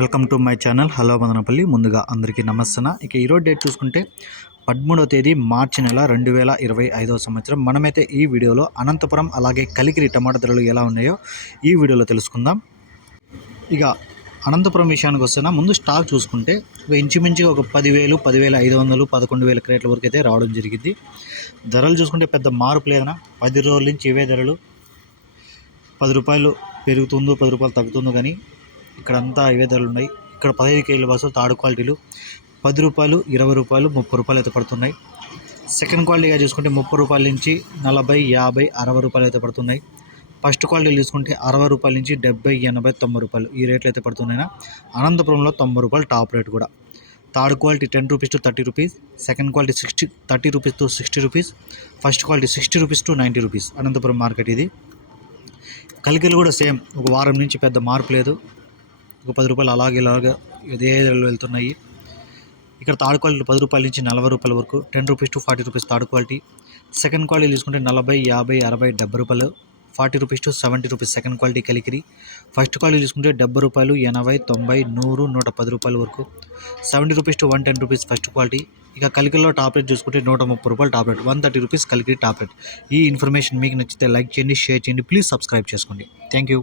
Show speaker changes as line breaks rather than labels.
Welcome to my channel. Hello Madanapalle. ముందుగా అందరికీ నమస్తన ఇక ఈరోజు డేట్ చూసుకుంటే పదమూడవ తేదీ మార్చి నెల రెండు వేల ఇరవై ఐదవ సంవత్సరం. మనమైతే ఈ వీడియోలో అనంతపురం అలాగే కలికిరి టమాటా ధరలు ఎలా ఉన్నాయో ఈ వీడియోలో తెలుసుకుందాం. ఇక అనంతపురం విషయానికి వస్తున్నా ముందు స్టాక్ చూసుకుంటే ఒక ఇంచుమించుగా ఒక పదివేలు పదివేల ఐదు వందలు పదకొండు వేల క్రేట్ల వరకు అయితే రావడం జరిగింది. ధరలు చూసుకుంటే పెద్ద మార్పు లేదన్నా. పది రోజుల నుంచి ఇవే ధరలు. పది రూపాయలు పెరుగుతుందో పది రూపాయలు తగ్గుతుందో కానీ ఇక్కడంతా ఇవే ధరలు ఉన్నాయి. ఇక్కడ పదహైదు కేజీల బస్సులు థర్డ్ క్వాలిటీలు. పది రూపాయలు ఇరవై రూపాయలు ముప్పై రూపాయలు అయితే పడుతున్నాయి. సెకండ్ క్వాలిటీగా చూసుకుంటే ముప్పై రూపాయల నుంచి నలభై యాభై అరవై రూపాయలు అయితే పడుతున్నాయి. ఫస్ట్ క్వాలిటీ తీసుకుంటే అరవై రూపాయల నుంచి డెబ్బై ఎనభై తొంభై రూపాయలు ఈ రేట్లు అయితే పడుతున్నాయి అనంతపురంలో తొంభై రూపాయలు టాప్ రేట్ కూడా. Third quality ten rupees to thirty rupees second quality sixty thirty rupees to sixty rupees first quality sixty rupees to ninety rupees. Anantapuram market ఇది. కలికలు కూడా సేమ్ ఒక వారం నుంచి పెద్ద మార్పు లేదు. ఒక పది రూపాయలు అలాగే ఇలాగ ఇదే వెళ్తున్నాయి. ఇక్కడ థర్డ్ క్వాలిటీ పది రూపాయల నుంచి నలభై రూపాయల వరకు ten rupees to forty rupees third quality. Second quality తీసుకుంటే నలభై యాభై అరవై డెబ్బై రూపాయలు. Forty rupees to seventy rupees second quality Kalikiri. First quality తీసుకుంటే డెబ్బై రూపాయలు ఎనభై తొంభై నూరు నూట పది రూపాయల వరకు. Seventy rupees to one ten rupees first quality. ఇక కలికిలో టాబ్లెట్ చూసుకుంటే నూట ముప్పై రూపాయలు tablet one thirty rupees Kalikiri tablet ఈ ఇన్ఫర్మేషన్ మీకు నచ్చితే లైక్ చేయండి షేర్ చేయండి. ప్లీజ్ సబ్స్క్రైబ్ చేసుకోండి. Thank you